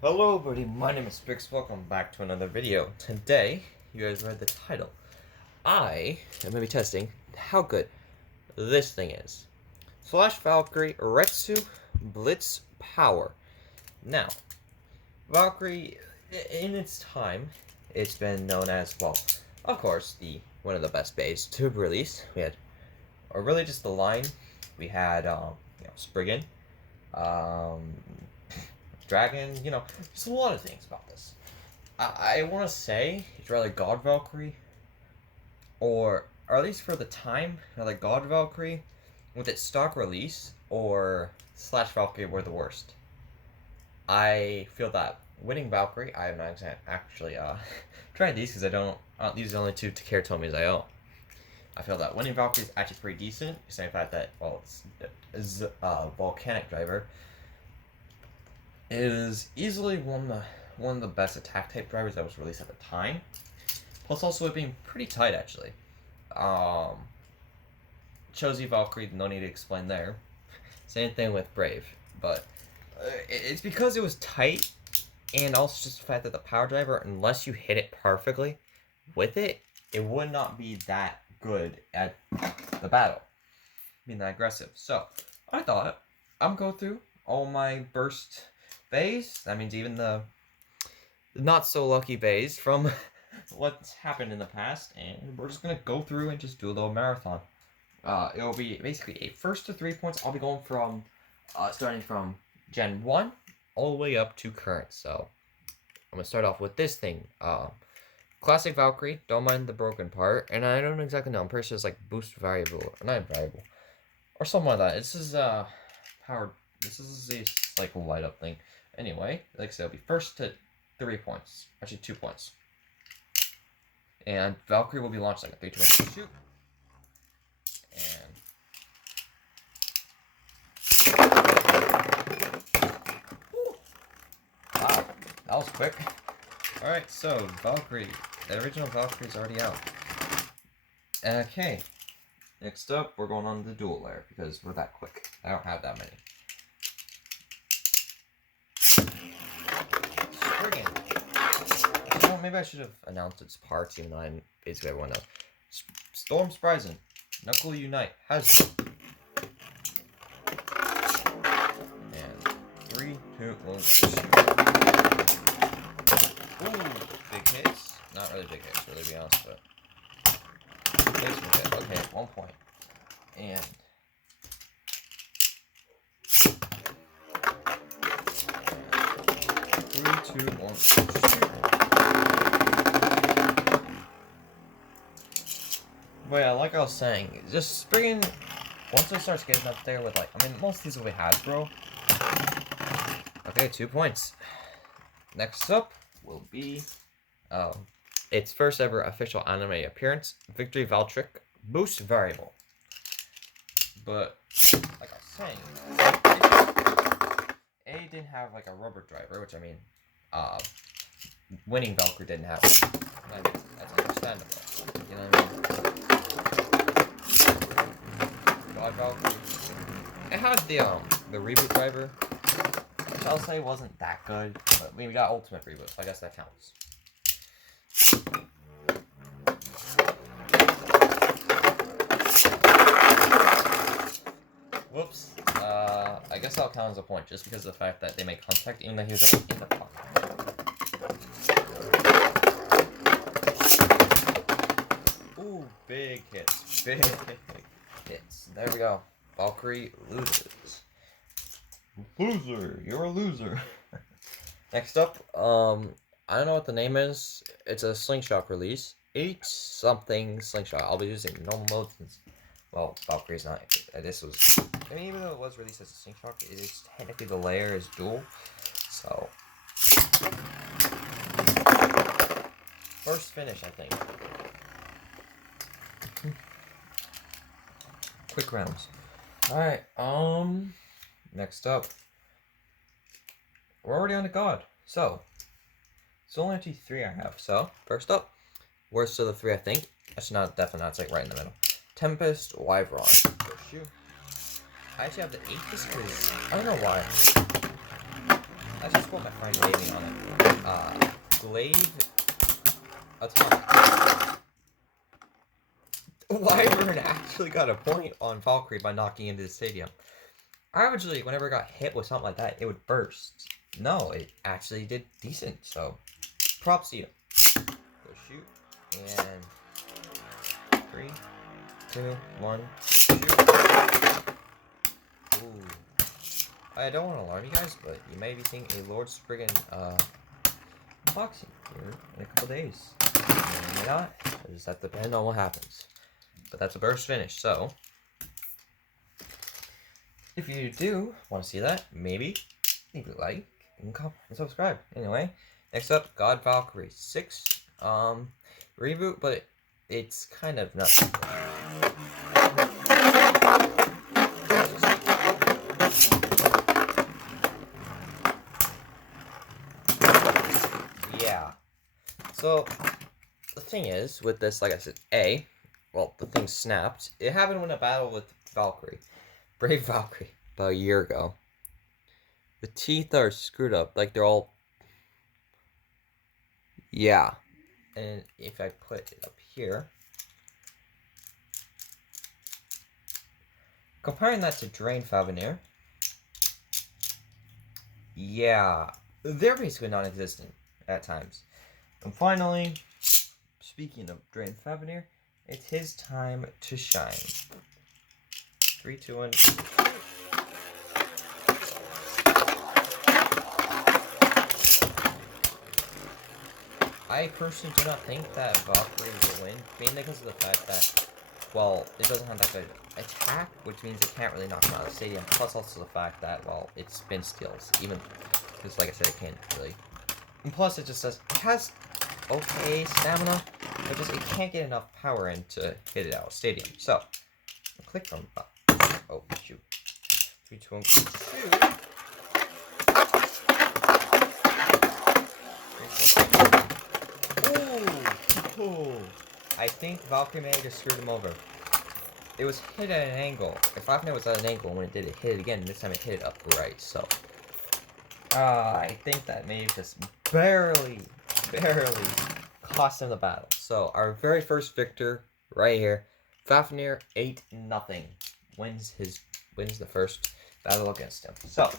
Hello everybody, my name is Bix. Welcome back to another video. Today, you guys read the title. I am going to be testing how good this thing is. Slash Valkyrie Retsu Blitz Power. Now, Valkyrie, in its time, it's been known as, well, of course, one of the best bays to release. We had, or really just the line. We had, Spriggan, Dragon, just a lot of things about this. I want to say it's rather God Valkyrie, or at least for the time, either God Valkyrie with its stock release, or Slash Valkyrie were the worst. I feel that winning Valkyrie, I have not actually tried these because I don't. These are the only two Teratomis I own. I feel that winning Valkyrie is actually pretty decent, considering the fact that, well, it's volcanic driver. It is easily one of the best attack type drivers that was released at the time. Plus, also it being pretty tight actually. Chozy Valkyrie, no need to explain there. Same thing with Brave, but it's because it was tight, and also just the fact that the power driver, unless you hit it perfectly with it, it would not be that good at the battle, being that aggressive. So I thought I'm going through all my Burst Beys. That means even the not so lucky Beys from what's happened in the past, and we're just gonna go through and just do a little marathon. It'll be basically a first to 3 points. I'll be going from starting from Gen 1 all the way up to current. So I'm gonna start off with this thing. Classic Valkyrie, don't mind the broken part, and I don't exactly know. I'm pretty sure it's like boost variable, or not variable, or something like that. This is powered. This is a like light up thing. Anyway, like I said, it'll be first to 3 points. Actually, 2 points. And Valkyrie will be launched like a 3, 2, 1, shoot. And woo. Wow, that was quick. Alright, so Valkyrie. The original Valkyrie is already out. Okay. Next up, we're going on the dual layer because we're that quick. I don't have that many. Well, maybe I should have announced its parts, even though I basically everyone knows. Storm Spryzen, Knuckle Unite, Hasbro. And 3, 2, 1, shoot. Ooh, big hits. Not really big hits, really, to be honest, but placement hit. Okay, 1 point. And 3, 2, 1, shoot. But yeah, like I was saying, just Spriggan, once it starts getting up there with, like, I mean, most of these will be Hasbro. Okay, 2 points. Next up will be its first ever official anime appearance, Victory Valtryek Boost Variable. But, like I was saying, it didn't have, like, a rubber driver, which, I mean, winning Valkyrie didn't have one. I mean, that's understandable. You know what I mean? Valkyrie. It had the reboot driver, which I'll say wasn't that good, but I mean, we got ultimate reboot, so I guess that counts. Whoops. I guess I'll count as a point just because of the fact that they make contact even though he was in the pocket. Ooh, big hits. Big hits. There we go. Valkyrie loses. Loser. You're a loser. Next up, I don't know what the name is. It's a slingshot release. 8 something slingshot. I'll be using normal mode since, well, Valkyrie's not. This was, I mean, even though it was released as a slingshot, it is technically the layer is dual. So, first finish, I think. Quick rounds. Alright, next up. We're already on to God. So, it's only actually 3 I have. So, first up, worst of the 3, I think. Actually, definitely not. It's like right in the middle. Tempest, Wyvern. Push you. I actually have the 8 just because I don't know why. Let's just quote my friend Davey on it. Glaive Atomic. Wyvern actually got a point on Valkyrie by knocking into the stadium. Originally, whenever it got hit with something like that, it would burst. No, it actually did decent, so props to you. Go shoot, and 3, 2, 1, shoot. Ooh. I don't want to alarm you guys, but you may be seeing a Lord Spriggan boxing here in a couple days. Maybe not. It'll just have to depend on what happens. But that's a burst finish, so if you do want to see that, maybe leave a like and comment and subscribe. Anyway, next up, God Valkyrie 6 reboot, but it's kind of not. Yeah. So the thing is with this, like I said, the thing snapped. It happened when a battle with Valkyrie. Brave Valkyrie, about a year ago. The teeth are screwed up, like they're all... Yeah. And if I put it up here... Comparing that to Drain Falconer... Yeah. They're basically non-existent at times. And finally, speaking of Drain Falconer, it's his time to shine. 3, 2, 1... I personally do not think that Valkyrie will win, mainly because of the fact that, well, it doesn't have that good attack, which means it can't really knock him out of the stadium, plus also the fact that, well, it spin steals, even, because like I said, it can't really, and plus it just says, it has okay stamina, but just, it can't get enough power in to hit it out of the stadium, so, I'll click from, oh, shoot, 3, 2, 1, shoot. Ooh. I think Valkyrie may have just screwed him over. It was hit at an angle. If Falconer was at an angle when it did, it hit it again. This time it hit it upright. So, I think that may have just barely cost him the battle. So, our very first victor right here, Falconer 8-0 wins the first battle against him. So,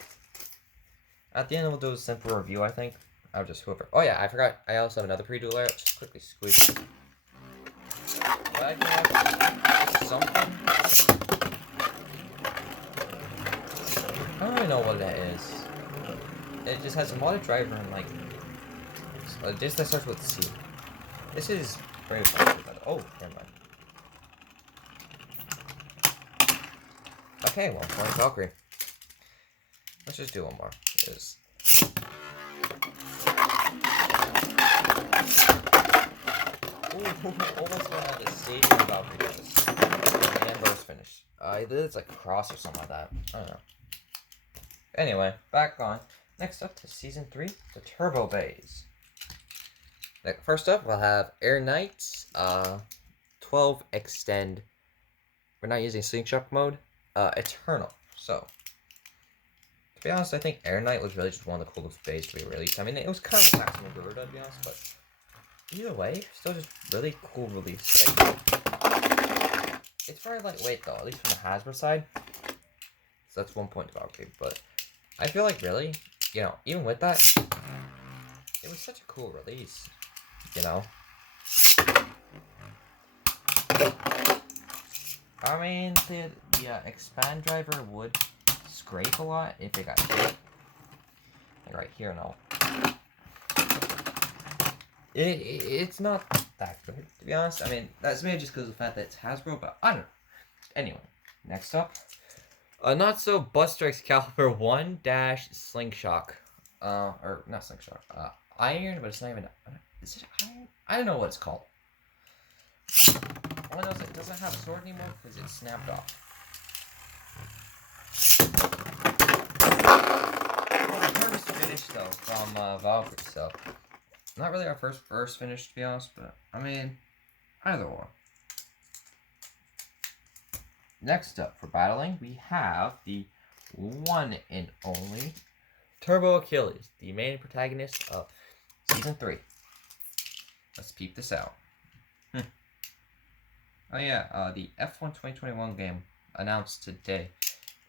at the end we'll do a simple review. I think. I'll just whoever. Oh yeah, I forgot. I also have another pre-duel layer. Just quickly squeeze it. But I can have something. I don't really know what that is. It just has a modded driver and like this that starts with C. This is very fun. Oh, never mind. Okay, well, for Valkyrie. Let's just do one more. Almost went out the stadium Valkyrie does. And then burst finish. It's like a cross or something like that. I don't know. Anyway, back on. Next up to Season 3, the Turbo Beys. First up, we'll have Air Knights, 12 Extend. We're not using Slingshot mode. Eternal. So, to be honest, I think Air Knight was really just one of the coolest bays to be released. I mean, it was kind of Maximum Garuda, to be honest, but either way, still just really cool release. Like, it's very lightweight though, at least from the Hasbro side. So that's 1 point to Valkyrie, but I feel like really, you know, even with that, it was such a cool release, you know. I mean, the expand driver would scrape a lot if it got hit. Like right here and all. It's not that good, to be honest. I mean, that's maybe just because of the fact that it's Hasbro, but I don't know. Anyway, next up. Not so Buster Excalibur 1-Slingshot. Or not Slingshot. Iron, but it's not even... Is it iron? I don't know what it's called. All I know is it doesn't have a sword anymore because it snapped off. First finish, though, from Valkyrie, so... Not really our first finish, to be honest, but, I mean, either one. Next up for battling, we have the one and only Turbo Achilles, the main protagonist of Season 3. Let's peep this out. Oh yeah, the F1 2021 game announced today.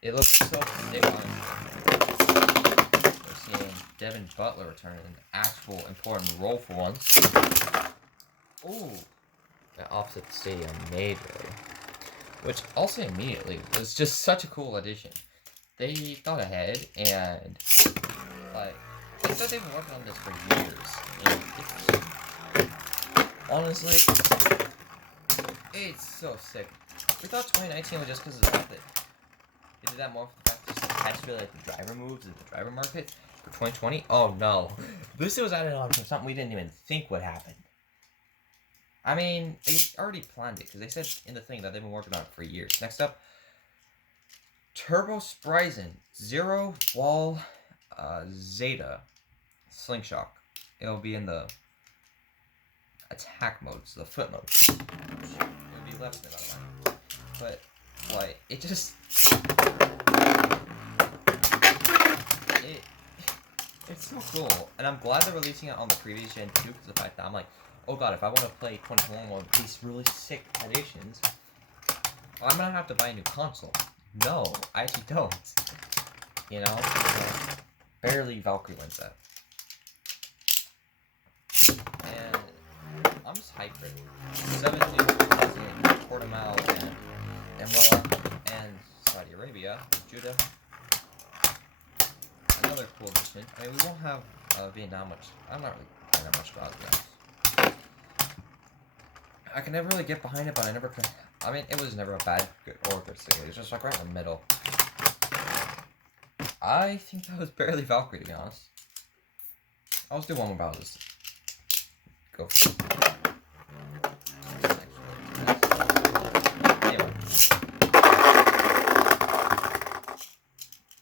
It looks so sick, honestly. We're seeing Devin Butler return in an actual important role for once. Ooh. That offset the stadium majorly. Which also immediately was just such a cool addition. They thought ahead and like they said they've been working on this for years. And honestly, it's so sick. We thought 2019 was just because of the fact that they did that more for the fact that just attached to like the driver moves and the driver market. For 2020, oh no, this was added on from something we didn't even think would happen. I mean, they already planned it because they said in the thing that they've been working on it for years. Next up, Turbo Spryzen Zero Wall Zeta Slingshot. It'll be in the attack modes, the foot mode. It'll be less than that, but like it just it's so cool, and I'm glad they're releasing it on the previous gen too, because the fact that I'm like, oh god, if I want to play 2021 with these really sick additions, I'm gonna have to buy a new console. No, I actually don't. You know, barely Valkyrie wins that. And I'm just hyped for it. 7 new president, Portimao, and Emerald, and Saudi Arabia, Judah. Another cool addition. I mean, we won't have Vietnam much. I'm not really playing that much about this. I can never really get behind it, but I never could. I mean, it was never a bad good or good thing. It was just like right in the middle. I think that was barely Valkyrie, to be honest. I'll just do one more battle. Just go for it. Anyway.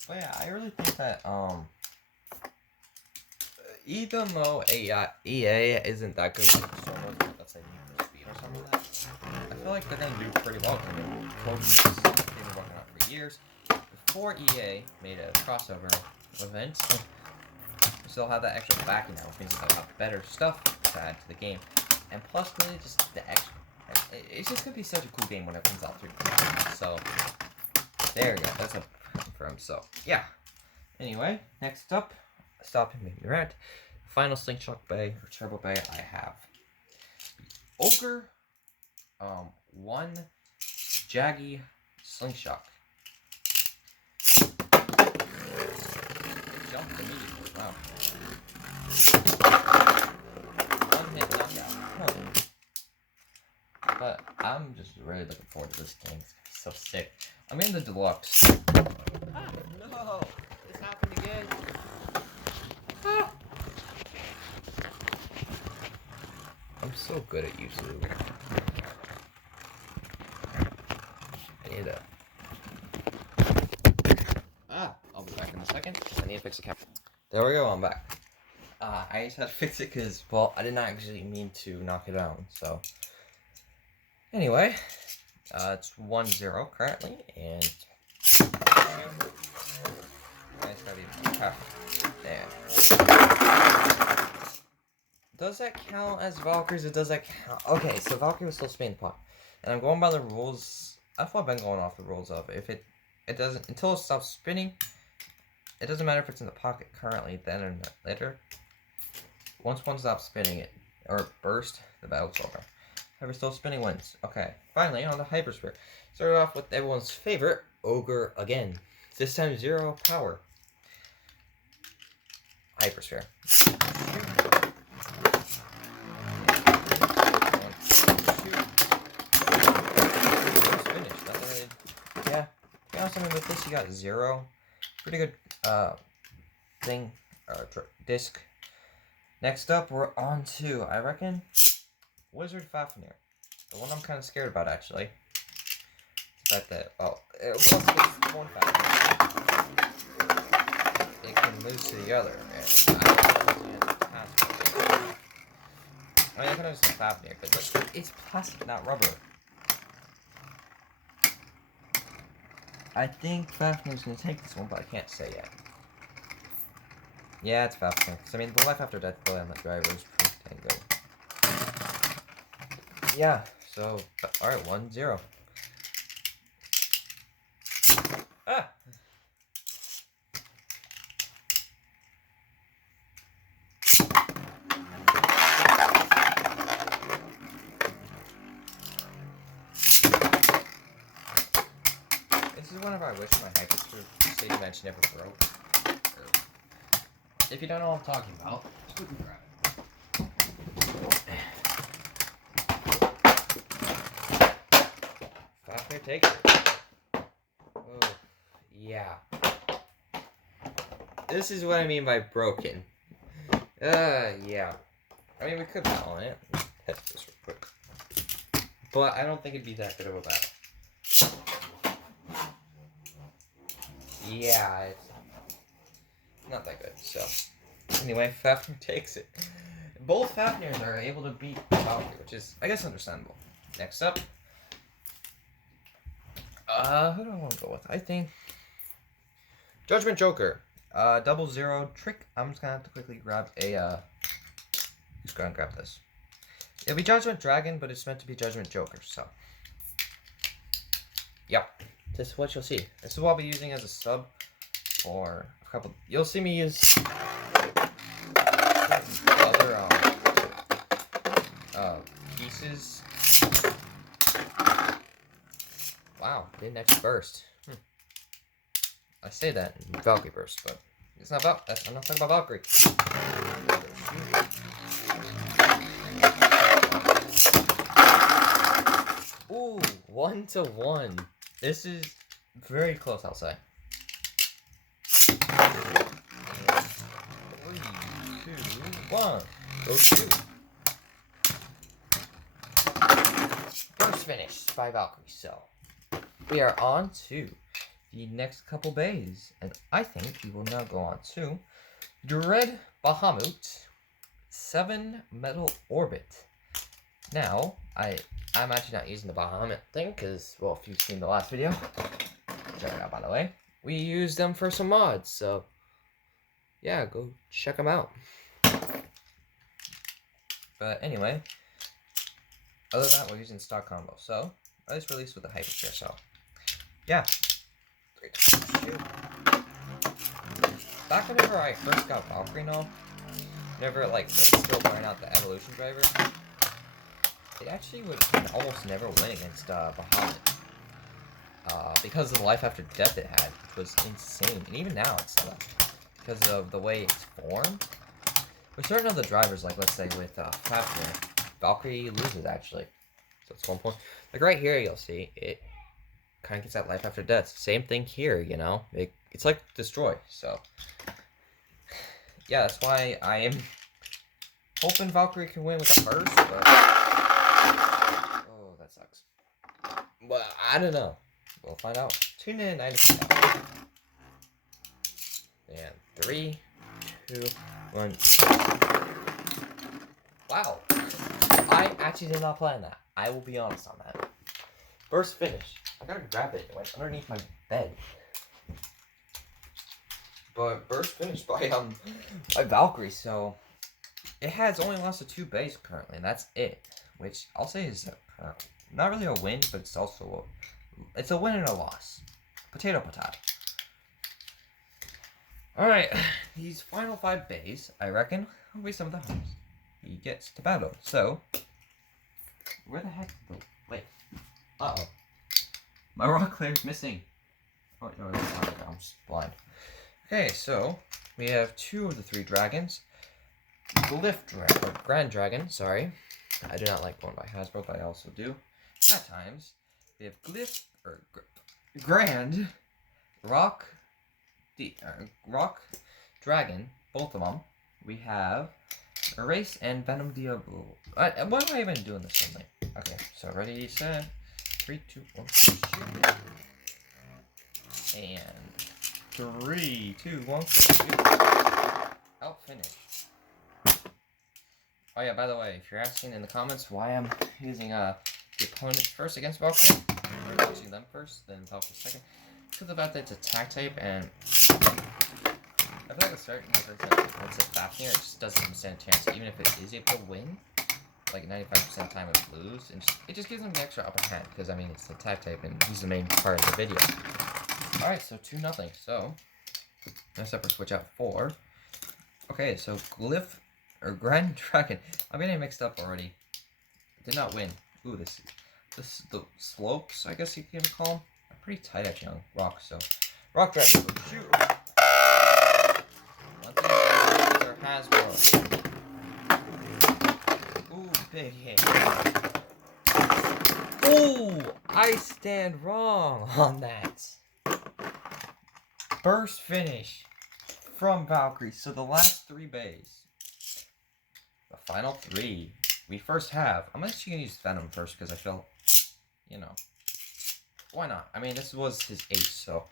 But yeah, I really think that even though EA isn't that good with let's say Need for Speed or something like that, I feel like they're gonna do pretty well. I mean, Kobe's they've been working on it for years. Before EA made a crossover event, we still have that extra backing now, which means they'll have better stuff to add to the game. And plus, really, just the extra. It's just gonna be such a cool game when it comes out through. So, there you go. That's a confirmed. So, yeah. Anyway, next up, stop and make me rant. Final Slingshot Bay or Turbo Bay I have. Ogre, 1 Jaggy Slingshot. Jumped immediately. Wow. 1 hit knockout. Huh. But I'm just really looking forward to this game. It's so sick. I'm in the deluxe. Ah, no! This happened again. Ah. I'm so good at YouTube. I need to. I'll be back in a second. I need to fix the camera. There we go, I'm back. I just had to fix it because, well, I did not actually mean to knock it down, so. Anyway, it's 1-0 currently, and. There. Does that count as Valkyries, or does that count? Okay, so Valkyrie was still spinning the pot. And I'm going by the rules. I've been going off the rules of if it doesn't, until it stops spinning, it doesn't matter if it's in the pocket currently, then or later. Once one stops spinning it, or burst, the battle's over. Whoever still spinning wins. Okay, finally on the Hypersphere. Started off with everyone's favorite, Ogre again. This time 0 power. Hypersphere. Yeah, to be honest, I mean, with this you got 0. Pretty good thing, disc. Next up, we're on to, I reckon, Wizard Fafnir. The one I'm kind of scared about, actually. The fact that, well, it was one Fafnir. It can move to the other. I mean, I can understand Fafnir, but it's plastic, not rubber. I think Fafnir's gonna take this one, but I can't say yet. Yeah, it's Valkyrie. Because, I mean, the life after death play on the driver is pretty dang good. Yeah, so, alright, 1-0. Ah! This is whenever I wish my Hackett stage bench never broke. If you don't know what I'm talking about, just quickly grab it. Valkyrie, take it. Oh, yeah. This is what I mean by broken. Yeah. I mean, we could battle it. Test this real quick. But I don't think it'd be that good of a battle. Yeah, it's not that good, so. Anyway, Fafnir takes it. Both Fafnirs are able to beat Valkyrie, which is, I guess, understandable. Next up. Who do I want to go with? I think Judgment Joker. 0-0 trick. I'm just gonna have to quickly grab a just go and grab this. It'll be Judgment Dragon, but it's meant to be Judgment Joker, so. Yep. This is what you'll see. This is what I'll be using as a sub for a couple. You'll see me use other pieces. Wow, didn't actually burst. I say that in Valkyrie burst, but it's not about. I'm not talking about Valkyrie. Ooh, 1-1. This is very close, I'll say. 3, 2, 1. Go shoot. First finish by Valkyrie. So we are on to the next couple bays, and I think we will now go on to Dread Bahamut 7 Metal Orbit. Now, I'm actually not using the Bahamut thing because, well, if you've seen the last video, check it out by the way, we used them for some mods, so yeah, go check them out. But anyway, other than that, we're using stock combo, so I just released with the hyper chair, so yeah. Back whenever I first got Valkyrie, whenever like still wearing out the evolution driver, it actually would almost never win against Bahamut. Because of the life after death it had, which was insane. And even now it's because of the way it's formed. With certain of the drivers, like let's say with Fafnir, Valkyrie loses actually. So it's 1 point. Like right here you'll see it kind of gets that life after death. Same thing here, you know. It's like destroy. So yeah, that's why I am hoping Valkyrie can win with a burst, but oh, that sucks. But I don't know. We'll find out. Tune in 9 to find out. And 3, 2, 1. Wow. I actually did not plan that. I will be honest on that. Burst finish. I gotta grab it. It went underneath my bed. But burst finish by Valkyrie, so it has only lost to 2 bays currently, and that's it. Which I'll say is not really a win, but it's also it's a win and a loss. Potato potato. Alright, these final 5 bays, I reckon, will be some of the hardest he gets to battle. So, where the heck? Wait. Uh-oh. My rock clear's missing. Oh, no, I'm just blind. Okay, so, we have 2 of the 3 dragons. Grand Dragon, sorry. I do not like one by Hasbro, but I also do at times. We have Grand Rock Dragon, both of them. We have Erase and Venom Diablo. Why am I even doing this one thing? Okay, so ready, set, 3, 2, 1, shoot. And 3, 2, 1, shoot. Out finish. Oh yeah, by the way, if you're asking in the comments why I'm using the opponent first against Valkyrie, or using them first, then Valkyrie second, because of the fact that it's attack type and I feel like a certain it's a Fafnir, it just doesn't stand a chance, even if it is able to win. Like 95% of the time it would lose, and it just gives him the extra upper hand, because I mean it's the tag type and he's the main part of the video. Alright, so 2-0. So next up we're switch out 4. Okay, so Glyph or Grand Dragon. I'm getting mixed up already. Did not win. Ooh, this the slopes, I guess you can call them. I'm pretty tight actually on rock, so Rock Dragon, shoot. Once again, these are Hasbro. Ooh, big hit. Ooh, I stand wrong on that. Burst finish from Valkyrie. So the last 3 bays. The final 3. We first have. I'm actually going to use Venom first because I feel, you know, why not? I mean, this was his ace, so.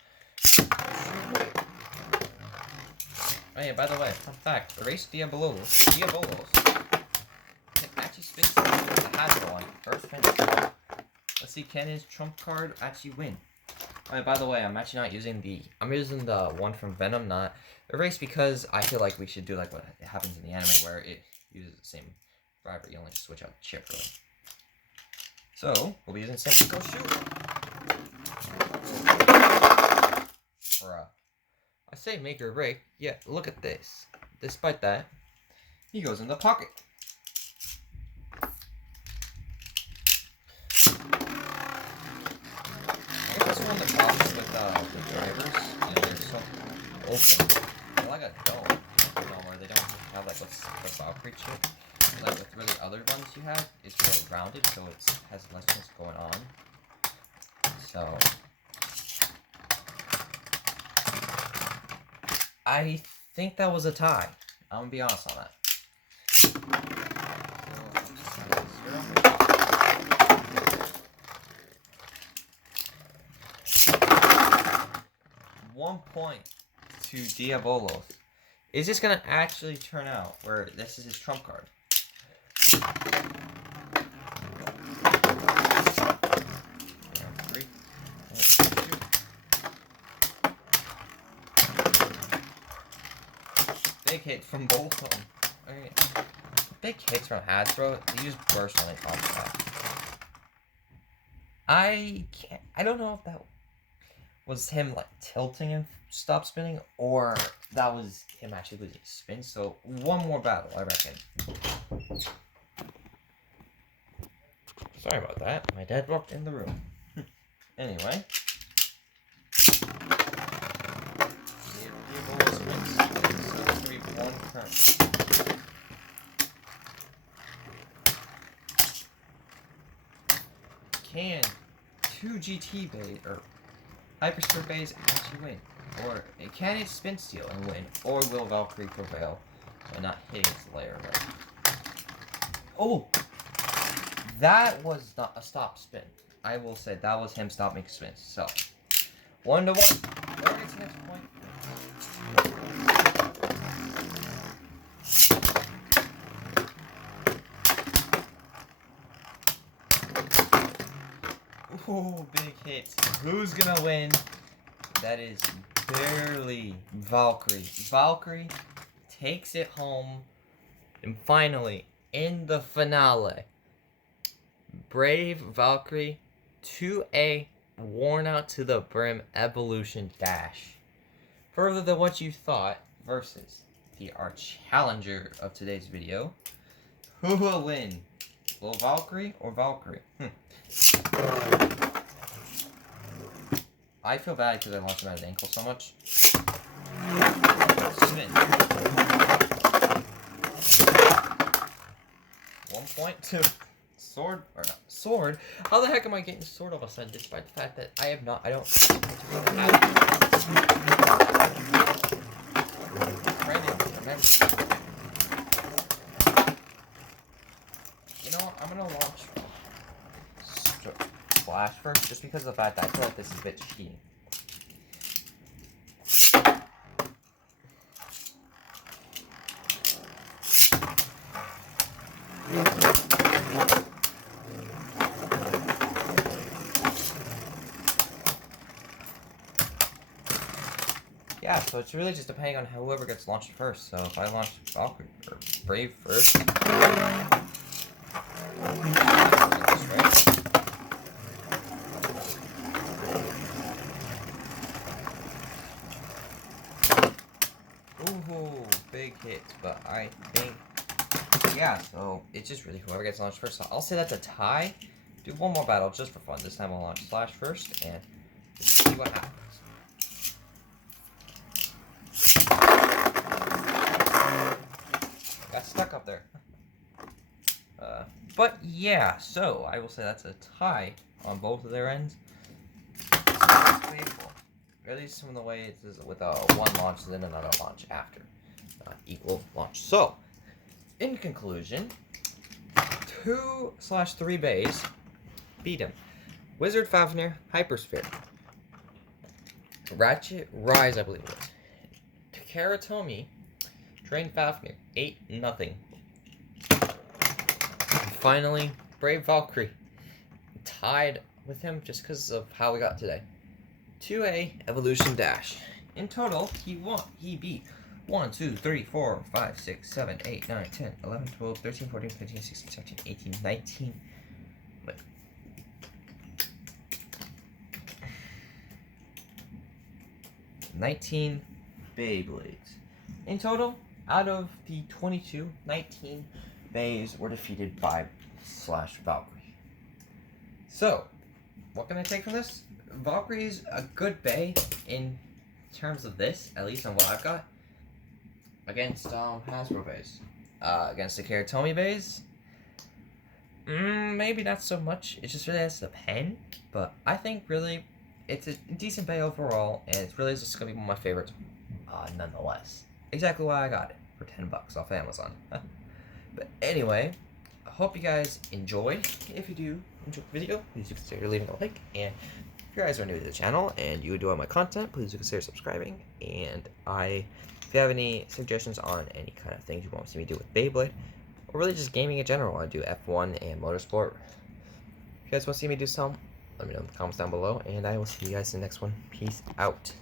Oh yeah, by the way, fun fact, erase Diabolos. It actually spins the Hasbro one. First finish. Let's see, can his trump card actually win? Alright, by the way, I'm actually not using I'm using the one from Venom, not erase, because I feel like we should do like what happens in the anime where it uses the same driver. You only just switch out the chip, really. So, we'll be using Simple. Go shoot! Bruh. I say make or break. Yeah, look at this. Despite that, he goes in the pocket. I guess that's one of the problems with the drivers. You know, they're so open. They're like a dome. You know, where they don't have like what's the Valkyrie chip. Like with really other ones you have, it's more rounded, so it has less things going on. So I think that was a tie. I'm gonna be honest on that. 1 point to Diabolos. Is this gonna actually turn out where this is his trump card? Big hit from both of them. Okay. Big hits from Hasbro. They use burst when they talk about. I don't know if that was him like tilting and stop spinning, or that was him actually losing spin. So one more battle, I reckon. Sorry about that. My dad walked in the room. Anyway. One current. Can 2 GT Beys or Hyperstar Beys actually win? Or can it spin steal and win? Or will Valkyrie prevail by not hitting its layer? Oh! That was not a stop spin. I will say that was him stopping spins. So, 1-1. Where gets the next point? Ooh, big hit. Who's gonna win? That is barely Valkyrie. Valkyrie takes it home. And finally, in the finale, Brave Valkyrie 2A worn out to the brim evolution dash. Further than what you thought versus our challenger of today's video. Who will win? Will Valkyrie or Valkyrie? I feel bad because I launched him at his ankle so much. Spin. 1 point to sword or not sword. How the heck am I getting sword all of a sudden, despite the fact that I have not? I don't. You know what? I'm gonna launch Slash first, just because of the fact that I feel like this is a bit cheating. Yeah, so so it's really just depending on whoever gets launched first. So if I launch Valkyrie or Brave first, ooh, big hits, but I think, yeah, so it's just really whoever gets launched first. So I'll say that's a tie. Do one more battle just for fun. This time I'll launch Slash first and just see what happens. Got stuck up there. But yeah, so I will say that's a tie on both of their ends. Or at least some of the way it is with one launch and then another launch after. Equal launch. So, in conclusion, 2/3 bays beat him. Wizard Fafnir, Hypersphere. Ratchet Rise, I believe it was. Karatomi, Train Fafnir, 8-0. And finally, Brave Valkyrie, tied with him just because of how we got today. 2A Evolution Dash. In total, he beat 1, 2, 3, 4, 5, 6, 7, 8, 9, 10, 11, 12, 13, 14, 15, 16, 17, 18, 19. Wait. 19 Beyblades. In total, out of the 22, 19 bays were defeated by Slash Valkyrie. So, what can I take from this? Valkyrie's a good bay in terms of this, at least on what I've got. Against Hasbro bays. Against the Karatomi bays, maybe not so much. It just really has to depend. But I think really it's a decent bay overall, and it's really just gonna be one of my favorites. Nonetheless, exactly why I got it for $10 off Amazon. But anyway, I hope you guys enjoyed. If you do enjoy the video, please do consider leaving a like. And if you guys are new to the channel and you enjoy my content, please do consider subscribing. And if you have any suggestions on any kind of things you want to see me do with Beyblade, or really just gaming in general, I do F1 and Motorsport. If you guys want to see me do some, let me know in the comments down below, and I will see you guys in the next one. Peace out.